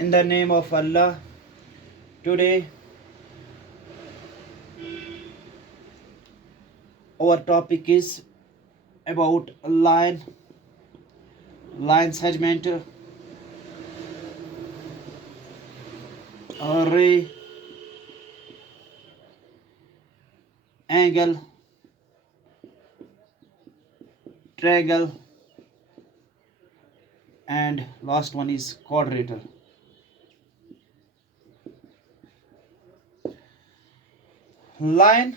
In the name of Allah, today our topic is about line segment, ray, angle, triangle, and last one is quadrilateral. Line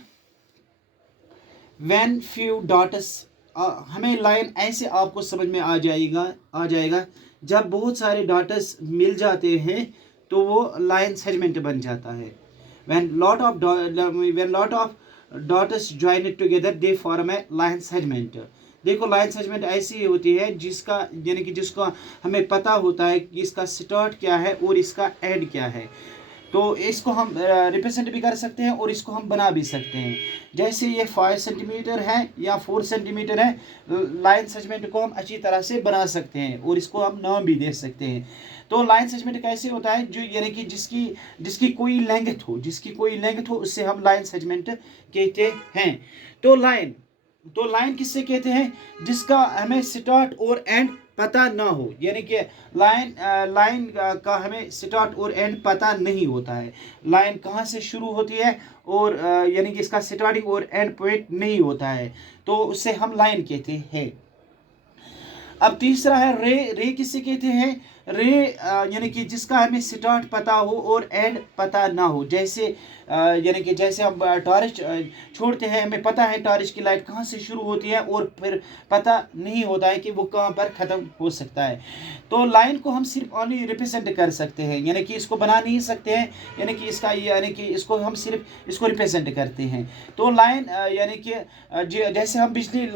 when few dots, हमें line ऐसे आपको समझ में आ जाएगा जब बहुत सारे डॉट्स मिल जाते हैं तो वो लाइन सेगमेंट बन जाता है. when lot of dots join it together they form a line segment. देखो लाइन सेगमेंट ऐसी होती है जिसका यानी कि जिसका हमें पता होता है कि इसका स्टार्ट क्या है और इसका एंड क्या है. तो इसको हम रिप्रेजेंट भी कर सकते हैं और इसको हम बना भी सकते हैं. जैसे ये 5 सेंटीमीटर है या 4 सेंटीमीटर है, लाइन सेगमेंट को हम अच्छी तरह से बना सकते हैं और इसको हम नाम भी दे सकते हैं. तो लाइन सेगमेंट कैसे होता है, जो यानी कि जिसकी कोई लेंथ हो उससे हम लाइन सेगमेंट कहते हैं. तो लाइन किससे कहते हैं, जिसका हमें स्टार्ट और एंड पता ना हो. यानी कि लाइन का हमें स्टार्ट और एंड पता नहीं होता है. लाइन कहाँ से शुरू होती है और यानी कि इसका स्टार्टिंग और एंड पॉइंट नहीं होता है, तो उससे हम लाइन कहते हैं. अब तीसरा है रे किससे कहते हैं, रे यानी कि जिसका हमें स्टार्ट पता हो और एंड पता ना हो. जैसे यानी कि जैसे हम टॉर्च छोड़ते हैं, हमें पता है टॉर्च की लाइट कहाँ से शुरू होती है और फिर पता नहीं होता है कि वो कहाँ पर ख़त्म हो सकता है. तो लाइन को हम सिर्फ ओनली रिप्रेजेंट कर सकते हैं, यानी कि इसको बना नहीं सकते हैं, यानी कि इसको हम सिर्फ इसको रिप्रेजेंट करते हैं. तो लाइन यानी कि जैसे हम बिजली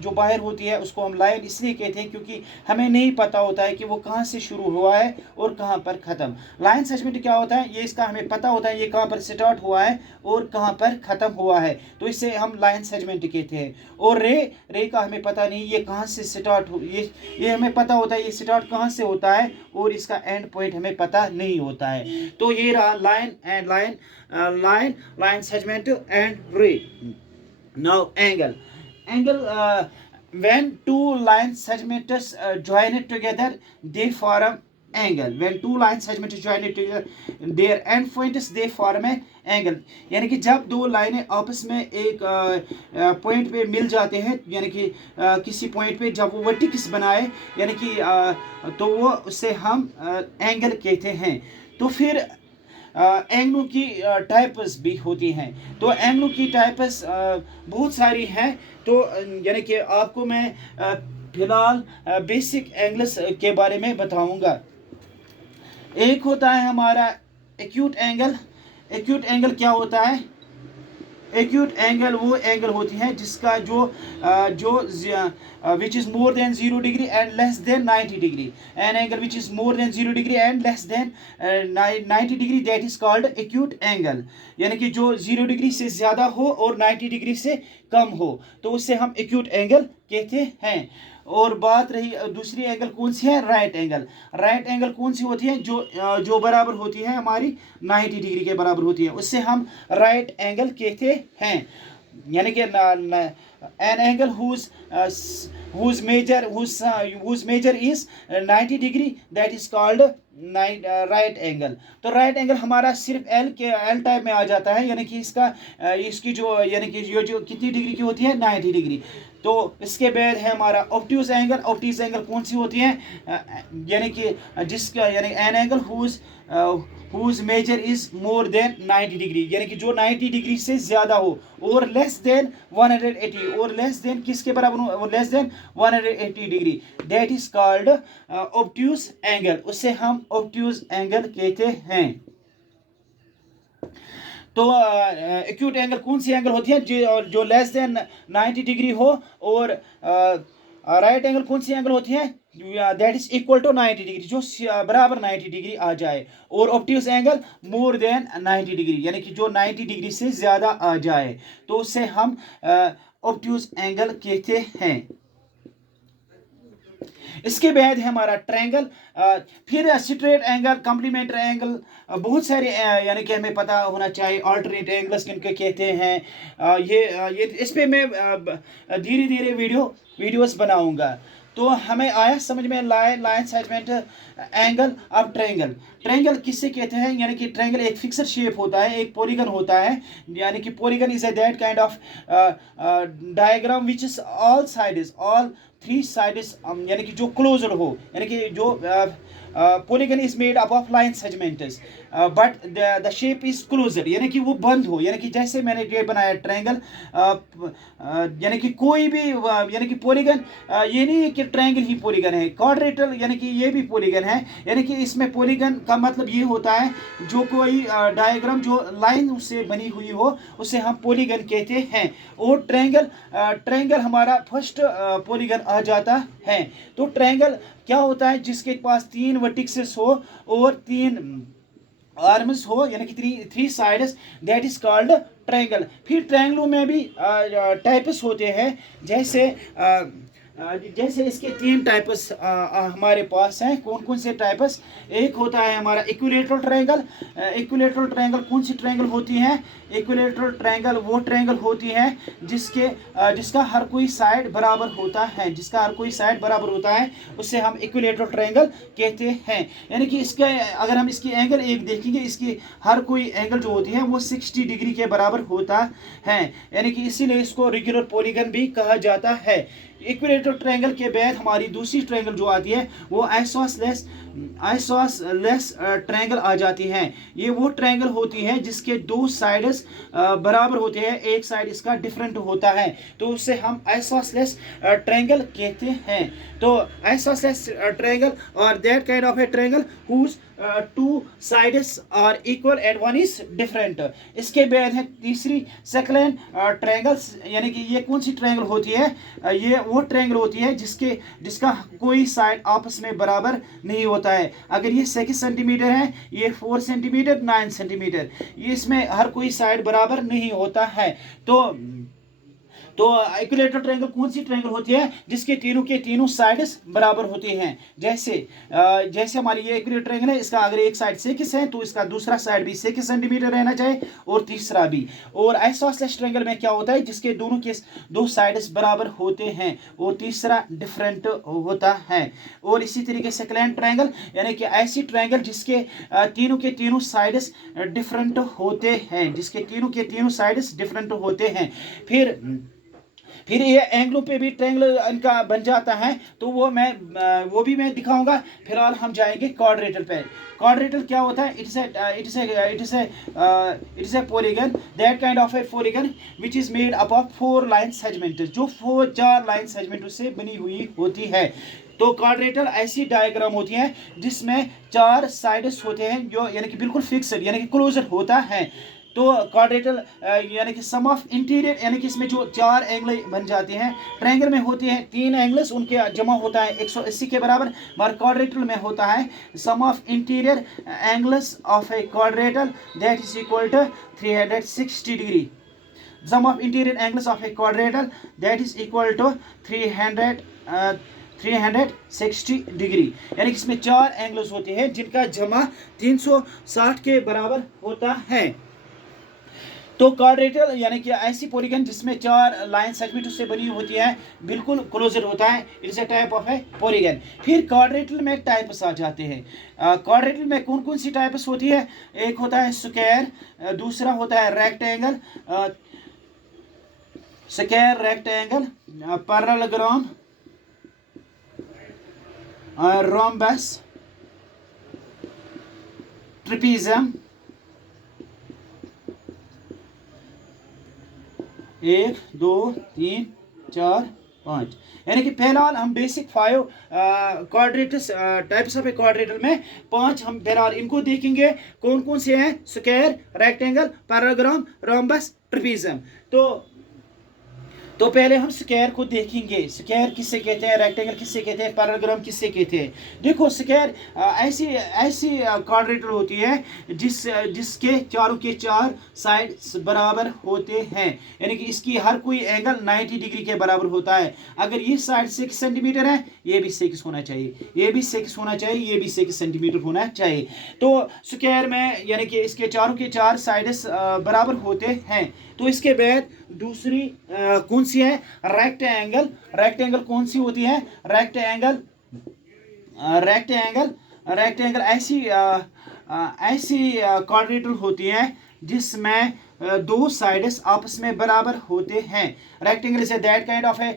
जो बाहर होती है उसको हम लाइन इसलिए कहते हैं क्योंकि हमें नहीं पता होता है कि वो कहाँ से शुरू हुआ है और कहाँ पर ख़त्म. लाइन सेगमेंट क्या होता है, ये इसका हमें पता होता है ये कहाँ पर स्टार्ट हुआ है और कहाँ पर ख़त्म हुआ है, तो इसे हम लाइन सेगमेंट कहते हैं. और रे का हमें पता नहीं ये कहाँ से स्टार्ट हो, ये हमें पता होता है ये स्टार्ट कहाँ से होता है और इसका एंड पॉइंट हमें पता नहीं होता है. तो ये रहा लाइन सेगमेंट एंड रे. Now angle when two line segments join it together they form angle. When two line segments join it together their end points they form a angle. यानी कि जब दो लाइनें आपस में एक पॉइंट पे मिल जाते हैं, यानी कि किसी पॉइंट पे जब वो वर्टिकस बनाए, यानी कि तो वो उससे हम एंगल कहते हैं. तो फिर एंगलों की टाइप्स भी होती हैं. तो एंगलों की टाइप्स बहुत सारी हैं. तो यानी कि आपको मैं फिलहाल बेसिक एंगल्स के बारे में बताऊंगा. एक होता है हमारा एक्यूट एंगल क्या होता है, एक्यूट एंगल वो एंगल होती है जिसका जो which is more than 0 degree and less than 90 degree. An angle which is more than 0 degree and less than 90 degree that is called acute angle. यानी कि जो 0 डिग्री से ज़्यादा हो और 90 डिग्री से कम हो तो उससे हम एक्यूट एंगल कहते हैं. और बात रही दूसरी एंगल कौन सी है, राइट एंगल कौन सी होती है, जो बराबर होती है हमारी 90 डिग्री के बराबर होती है, उससे हम राइट एंगल कहते हैं. यानी कि an angle whose measure is 90 degree that is called right angle. तो राइट एंगल हमारा सिर्फ एल टाइप में आ जाता है, यानी कि इसकी जो यानी कि जो कितनी डिग्री की होती है 90 डिग्री. तो इसके बाद है हमारा ऑब्ट्यूज एंगल कौन सी होती है, यानी कि जिसका यानी an angle whose measure is more than 90 degree, यानी कि जो 90 डिग्री से ज़्यादा हो और लेस देन 180 और लेस देन किसके बराबर हो और less than 180 degree that is called obtuse angle. उससे हम ऑब्ट्यूज एंगल कहते हैं. तो एक्यूट एंगल कौन सी एंगल होती है, जो लेस देन 90 डिग्री हो. और राइट एंगल कौन सी एंगल होती है, that is equal to 90 degree, जो बराबर 90 डिग्री आ जाए. और obtuse angle more than 90 degree, यानी कि जो 90 डिग्री से ज़्यादा आ जाए तो उससे हम ऑब्ट्यूज एंगल कहते हैं. इसके बाद है हमारा ट्रायंगल, फिर स्ट्रेट एंगल, कॉम्प्लीमेंट्री एंगल, बहुत सारे यानी कि हमें पता होना चाहिए अल्टरनेट एंगल्स किनको कहते हैं। ये इस पे मैं धीरे धीरे वीडियोस बनाऊंगा। तो हमें आया समझ में लाइन सेगमेंट एंगल। अब ट्रायंगल, ट्रायंगल किससे कहते हैं, यानी कि ट्रायंगल एक फिक्सड शेप होता है, एक पॉलीगन होता है, यानी कि polygon is a that kind of diagram which is all sides, all three sides, यानी कि जो क्लोजर हो, यानी कि जो polygon is made up of line segments but the shape is closure, यानी कि वो बंद हो, यानी कि जैसे मैंने ये बनाया ट्रायंगल, यानी कि कोई भी यानी कि पॉलीगन ये नहीं है कि ट्रायंगल ही पॉलीगन है, क्वाड्रेटल यानी कि ये भी पॉलीगन है, यानी कि इसमें पॉलीगन का मतलब ये होता है जो कोई डायग्राम जो लाइन उससे बनी हुई हो उसे हम पॉलीगन कहते हैं। और ट्रायंगल हमारा फर्स्ट पॉलीगन आ जाता है। तो ट्रायंगल क्या होता है, जिसके पास 3 वर्टिसेस हो और 3 आर्म्स हो, यानी कि three sides, that is called triangle. फिर ट्रायंगलों में भी टाइप्स होते हैं, जैसे इसके 3 टाइप्स हमारे पास हैं। कौन कौन से टाइप्स, एक होता है हमारा इक्विलेटरल ट्रायंगल। इक्विलेटरल ट्रायंगल कौन सी ट्रायंगल होती है, इक्विलेटरल ट्रायंगल वो ट्रायंगल होती है जिसका हर कोई साइड बराबर होता है, जिसका हर कोई साइड बराबर होता है, उसे हम इक्विलेटरल ट्रायंगल कहते हैं। यानी कि इसका अगर हम इसकी एंगल एक देखेंगे, इसकी हर कोई एंगल जो होती है वो 60 डिग्री के बराबर होता है, यानी कि इसीलिए इसको रेगुलर पॉलीगन भी कहा जाता है। इक्विलेटरल ट्रायंगल के बाद हमारी दूसरी ट्रायंगल जो आती है वो आइसोसलेस ट्रायंगल आ जाती हैं। ये वो ट्रायंगल होती है जिसके 2 साइड्स बराबर होते हैं, एक साइड इसका डिफरेंट होता है, तो उसे हम आइसोसलेस ट्रायंगल कहते हैं। तो आइसोसलेस ट्रायंगल और that kind of a triangle whose 2 sides are equal and one is different। इसके बाद है तीसरी सेकलेंट ट्रायंगल, यानी कि ये कौन सी ट्रायंगल होती है, ये वो ट्रायंगल होती है जिसका कोई साइड आपस में बराबर नहीं होता है। अगर ये 6 सेंटीमीटर है, ये 4 सेंटीमीटर, 9 सेंटीमीटर, ये इसमें हर कोई साइड बराबर नहीं होता है। तो इक्विलेटरल ट्रायंगल कौन सी ट्रायंगल होती है, जिसके तीनों के तीनों साइड्स बराबर होते हैं। जैसे हमारी ये इक्विलेटरल ट्रायंगल है, इसका अगर एक साइड 6 है तो इसका दूसरा साइड भी 6 सेंटीमीटर रहना चाहिए और तीसरा भी। और आइसोसलेस ट्रायंगल में क्या होता है, जिसके दोनों के 2 साइड्स बराबर होते हैं और तीसरा डिफरेंट होता है। और इसी तरीके से सेकलेंट ट्रायंगल, यानी कि ऐसी ट्रायंगल जिसके तीनों के तीनों साइड्स डिफरेंट होते हैं, जिसके तीनों के तीनों साइड्स डिफरेंट होते हैं। फिर ये एंगलों पे भी ट्रायंगल इनका बन जाता है, तो वो भी मैं दिखाऊंगा। फिलहाल हम जाएंगे क्वाड्रेटल पे। क्वाड्रेटल क्या होता है, it is A polygon, that kind of a polygon which is made up of 4 line segments, जो 4 लाइन सेगमेंट से बनी हुई होती है। तो क्वाड्रेटल ऐसी डायग्राम होती है जिसमें 4 साइड्स होते हैं, जो यानी कि बिल्कुल फिक्स्ड यानी कि क्लोजर होता है। तो क्वाड्रेटल यानी कि सम ऑफ इंटीरियर, यानी कि इसमें जो 4 एंगल बन जाते हैं, ट्रायंगल में होते हैं 3 एंगल्स, उनके जमा होता है 180 के बराबर, मगर क्वाड्रेटल में होता है sum of interior angles of a quadrilateral that is equal to 360 degree. Sum of interior angles of a quadrilateral that is equal to 360 degree, यानी कि इसमें 4 एंगल्स होते हैं जिनका जमा 360 के बराबर होता है। तो क्वाड्रेटल यानी कि ऐसी पॉलीगन जिसमें 4 लाइन सेगमेंट से बनी होती है, बिल्कुल क्लोजर होता है, it is a type of a polygon. फिर क्वाड्रेटल में टाइप्स आ जाते हैं। क्वाड्रेटल में कौन कौन सी टाइप्स होती है, एक होता है स्क्वायर, दूसरा होता है रेक्टेंगल, पैरेललोग्राम, रोम्बस, ट्रेपीजियम, 1 2 3 4 5, यानी कि फिलहाल हम basic 5 quadratus types of a quadrilateral में 5 हम फिलहाल इनको देखेंगे। कौन कौन से हैं, square, rectangle, parallelogram, rhombus, trapezium. तो तो पहले हम स्क्वायर को देखेंगे, स्क्वायर किससे कहते हैं, रेक्टेंगल किससे कहते हैं, पैराग्राम किससे कहते हैं। देखो स्क्वायर ऐसी ऐसी क्वाड्रेटर होती है जिसके चारों के चार साइड बराबर होते हैं, यानी कि इसकी हर कोई एंगल 90 डिग्री के बराबर होता है। अगर ये साइड 6 सेंटीमीटर है, ये भी 6 होना चाहिए, ये भी 6 होना चाहिए, ये भी 6 सेंटीमीटर होना चाहिए। तो स्क्वायर में यानी कि इसके चारों के चार साइड्स बराबर होते हैं। तो इसके बाद दूसरी कौन सी है, रेक्टेंगल। रेक्टेंगल कौन सी होती है, रेक्टेंगल रेक्टेंगल रेक्टेंगल ऐसी ऐसी क्वाड्रेटर होती है जिसमें दो साइड्स आपस में बराबर होते हैं। Rectangle is that kind of A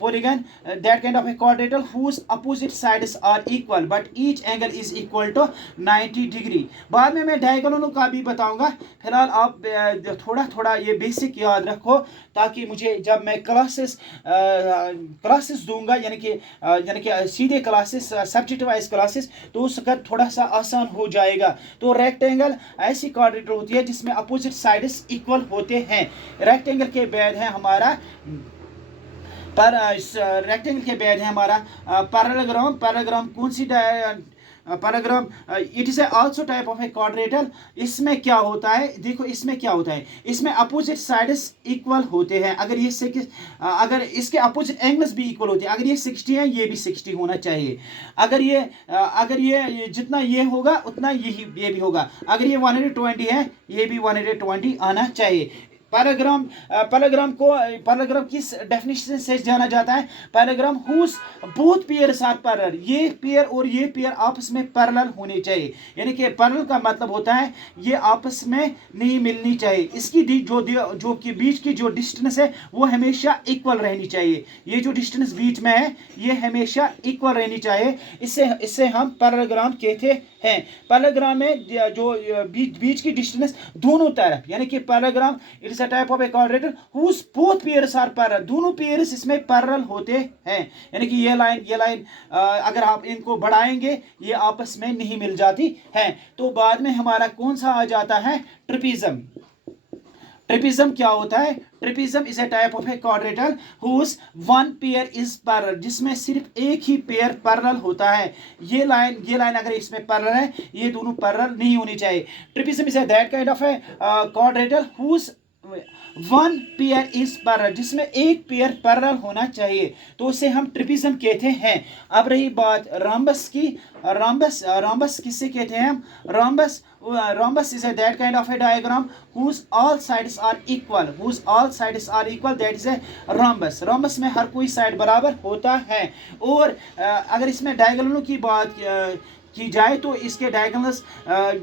polygon, that kind of a quadrilateral whose opposite sides are equal but each angle is equal to 90 degree. बाद में मैं डायगोनलों का भी बताऊंगा, फिलहाल आप थोड़ा थोड़ा ये बेसिक याद रखो ताकि मुझे जब मैं क्लासेस दूंगा यानी कि सीधे क्लासेस सब्जेक्ट वाइज क्लासेस, तो उसका थोड़ा सा आसान हो जाएगा। तो रेक्टेंगल ऐसी क्वाड्रेटर होती है जिसमें अपोजिट साइड्स इक्वल होते हैं। रेक्टेंगल के बाद है हमारा रेक्टेंगल के बाद है हमारा पैरेललोग्राम। पैरेललोग्राम कौन सी parallelogram, it is also type of a quadrilateral. इसमें क्या होता है, देखो इसमें क्या होता है, इसमें अपोजिट साइड्स इक्वल होते हैं। अगर ये अगर इसके अपोजिट एंगल्स भी इक्वल होते हैं, अगर ये 60 है ये भी 60 होना चाहिए। अगर ये जितना ये होगा उतना ये भी होगा। अगर ये 120 है ये भी 120 आना चाहिए। पैराग्राम किस डेफिनेशन से जाना जाता है, parallelogram whose both pairs are parallel, ये पेयर और ये पेयर आपस में पैरेलल होने चाहिए। यानी कि पैरेलल का मतलब होता है ये आपस में नहीं मिलनी चाहिए, इसकी जो कि बीच की जो डिस्टेंस है वो हमेशा इक्वल रहनी चाहिए। ये जो डिस्टेंस बीच में है ये हमेशा इक्वल रहनी चाहिए, इससे हम पैरेललोग्राम कहते हैं। पैरेललोग्राम में जो बीच की डिस्टेंस दोनों तरफ, यानी कि parallelogram it is a type of a quadrilateral whose both pairs are parallel, दोनों पेयर्स इसमें पैरेलल होते हैं। यानी कि ये लाइन अगर आप इनको बढ़ाएंगे ये आपस में नहीं मिल जाती है। तो बाद में हमारा कौन सा आ जाता है, ट्रिपिज्म। ट्रिपिज्म क्या होता है, trapezium is a type of a quadrilateral whose one pair is parallel, जिसमें सिर्फ एक ही पेयर पैरेलल होता है। ये लाइन अगर इसमें पैरेलल है ये दोनों पैरेलल नहीं होनी चाहिए। Trapezium is a that kind of a quadrilateral whose one pair is parallel, जिसमें एक पेयर पैरेलल होना चाहिए, तो उसे हम ट्रिपिज्म कहते हैं। अब रही बात रॉम्बस की, रॉम्बस किससे कहते हैं हम, rhombus is a that kind of a diagram whose all sides are equal, that is a rhombus में हर कोई साइड बराबर होता है। और अगर इसमें डायगोनलों की बात की जाए तो इसके डायगोनल्स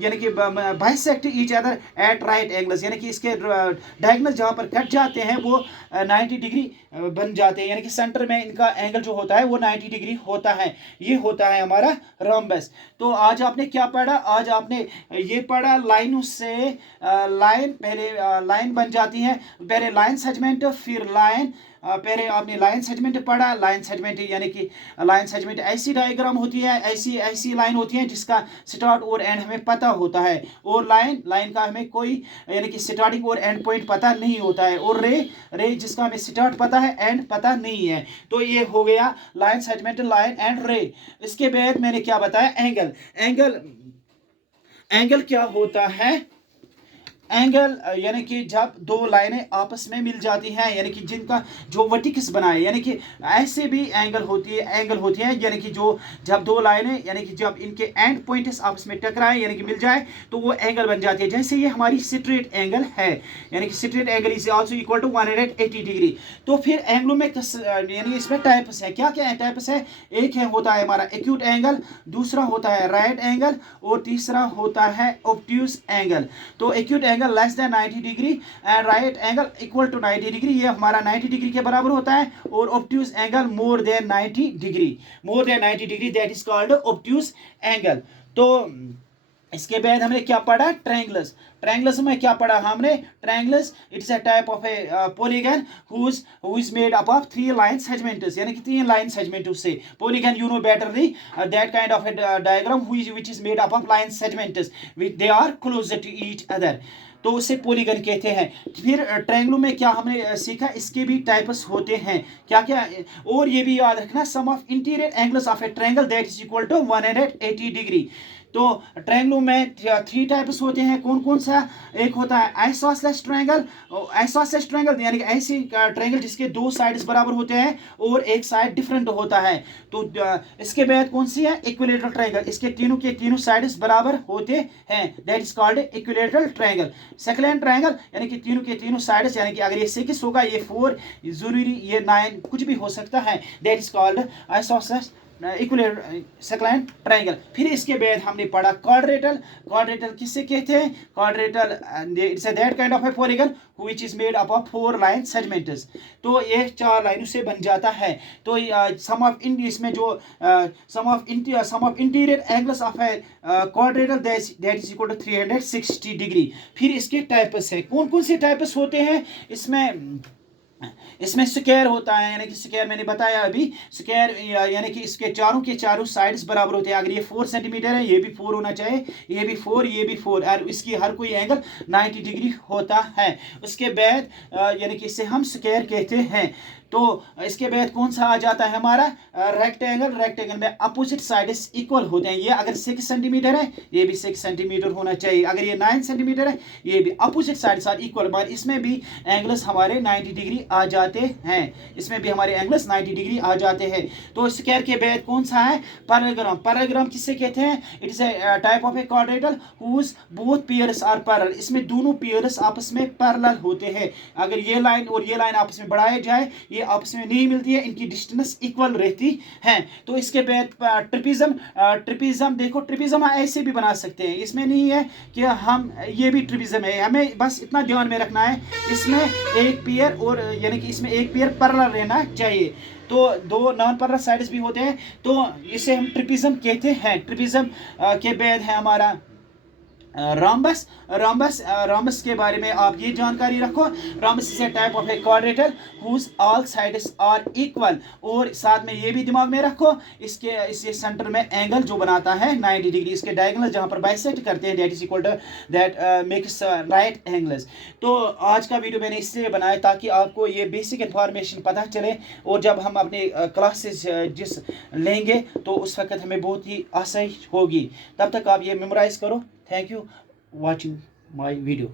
यानी कि bisect each other at right angles, यानी कि इसके डायगोनल जहाँ पर कट जाते हैं वो 90 डिग्री बन जाते हैं, यानी कि सेंटर में इनका एंगल जो होता है वो 90 डिग्री होता है। ये होता है हमारा रोम्बस। तो आज आपने क्या पढ़ा, आज आपने ये पढ़ा लाइनों से लाइन, पहले लाइन बन जाती है, पहले लाइन सेगमेंट फिर लाइन, पहले आपने लाइन सेगमेंट पढ़ा। लाइन सेगमेंट यानी कि लाइन सेगमेंट ऐसी डायग्राम होती है, ऐसी लाइन होती है जिसका स्टार्ट और एंड हमें पता होता है, और लाइन का हमें कोई यानी कि स्टार्टिंग और एंड पॉइंट पता नहीं होता है, और रे जिसका हमें स्टार्ट पता है एंड पता नहीं है। तो ये हो गया लाइन सेगमेंट, लाइन एंड रे। इसके बाद मैंने क्या बताया, एंगल क्या होता है, एंगल यानी कि जब दो लाइनें आपस में मिल जाती हैं, यानी कि जिनका जो वर्टिकस बनाए, यानी कि ऐसे भी एंगल होती है यानी कि जो जब दो लाइनें यानी कि जब इनके एंड पॉइंट्स आपस में टकराए यानी कि मिल जाए तो वो एंगल बन जाती है। जैसे ये हमारी स्ट्रेट एंगल है, यानी कि straight angle is also equal to 180 degree. तो फिर एंगलों में यानी इसमें टाइप्स है, क्या क्या टाइप्स है, एक है होता है हमारा एक्यूट एंगल, दूसरा होता है राइट एंगल, और तीसरा होता है ऑब्ट्यूज एंगल। तो acute angle less than 90 degree and right angle equal to 90 degree, ये हमारा 90 डिग्री के बराबर होता है, और obtuse angle more than 90 degree, that is called obtuse angle. तो इसके बाद हमने क्या पढ़ा, ट्रायंगल्स में क्या पढ़ा हमने, triangles it is a type of a polygon who is made up of 3 line segments, यानी कि 3 लाइन सेगमेंट्स से। Polygon you know betterly that kind of a diagram which is made up of line segments, they are closer to each other. तो उसे polygon कहते हैं। फिर ट्रायंगलों में क्या हमने सीखा, इसके भी टाइप्स होते हैं क्या क्या, और ये भी याद रखना, sum of interior angles of a triangle that is equal to 180 degree. तो ट्रायंगलों में 3 टाइप्स होते हैं, कौन कौन सा, एक होता है आइसोसेलेस ट्रायंगल, आइसोसेलेस ट्रायंगल यानी कि ऐसी ट्रायंगल जिसके 2 साइड्स बराबर होते हैं और एक साइड डिफरेंट होता है। तो इसके बाद कौन सी है, इक्विलेटरल ट्रायंगल, इसके तीनों के तीनों साइड्स बराबर होते हैं, that is called equilateral triangle. Second triangle यानी कि तीनों के तीनों साइड्स, यानी कि अगर ये 6 होगा, ये 4 जरूरी, ये 9 कुछ भी हो सकता है, that is called isosceles equilateral second triangle. फिर इसके बाद हमने पढ़ा क्वाड्रेटल। क्वाड्रेटल किससे कहते हैं, quadrilateral it's that kind of a polygon which is made up of 4 line segments. तो ये 4 लाइनों से बन जाता है। तो सम ऑफ इसमें जो sum of interior angles of a quadrilateral that is equal to 360 degree. फिर इसके टाइप्स है, कौन कौन से टाइप्स होते हैं, इसमें स्क्वायर होता है, यानी कि स्क्वायर मैंने बताया अभी, स्क्वायर यानी कि इसके चारों के चारों साइड्स बराबर होते हैं। अगर ये 4 सेंटीमीटर है, ये भी 4 होना चाहिए, ये भी 4, ये भी 4, और इसकी हर कोई एंगल 90 डिग्री होता है। उसके बाद यानी कि इसे हम स्क्वायर कहते हैं। तो इसके बाद कौन सा आ जाता है हमारा, रेक्टेंगल। रेक्टेंगल में अपोजिट साइड्स इक्वल होते हैं। ये अगर 6 सेंटीमीटर है, ये भी 6 सेंटीमीटर होना चाहिए। अगर ये 9 सेंटीमीटर है, ये भी अपोजिट साइड्स आर इक्वल, मगर इसमें भी एंगल्स हमारे 90 डिग्री आ जाते हैं, इसमें भी हमारे एंगल्स 90 डिग्री आ जाते हैं। तो स्क्वायर के बाद कौन सा है, पैरालेलोग्राम। पैरालेलोग्राम किससे कहते हैं, it is a type of a quadrilateral whose both pairs are parallel. इसमें दोनों पेयर्स आपस में पैरेलल होते हैं। अगर ये लाइन और ये लाइन आपस में बढ़ाया जाए, ये आपस में नहीं मिलती है, इनकी डिस्टेंस इक्वल रहती है। तो इसके बाद ट्रिपिज्म। ट्रिपिज्म देखो, ट्रिपिज्म ऐसे भी बना सकते हैं, इसमें नहीं है कि हम, ये भी ट्रिपिज्म है, हमें बस इतना ध्यान में रखना है, इसमें एक पेयर और यानी कि इसमें एक पेयर पैरेलल रहना चाहिए। तो 2 नॉन पैरेलल साइड्स भी होते हैं, तो इसे हम ट्रिपिज्म कहते हैं। ट्रिपिज्म के बाद है हमारा रोम्बस। रोम्बस के बारे में आप ये जानकारी रखो, rhombus is a type of a quadrilateral whose all sides are equal. और साथ में ये भी दिमाग में रखो, इसके सेंटर में एंगल जो बनाता है 90 डिग्री, इसके डायगोनल जहां पर बाइसेक्ट करते हैं, that is equal to that makes right angles. तो आज का वीडियो मैंने इसलिए बनाया ताकि आपको ये बेसिक इन्फॉर्मेशन पता चले, और जब हम अपने क्लासेस जिस लेंगे तो उस वक्त हमें बहुत ही आसानी होगी। तब तक आप ये मेमोराइज करो। Thank you watching my video.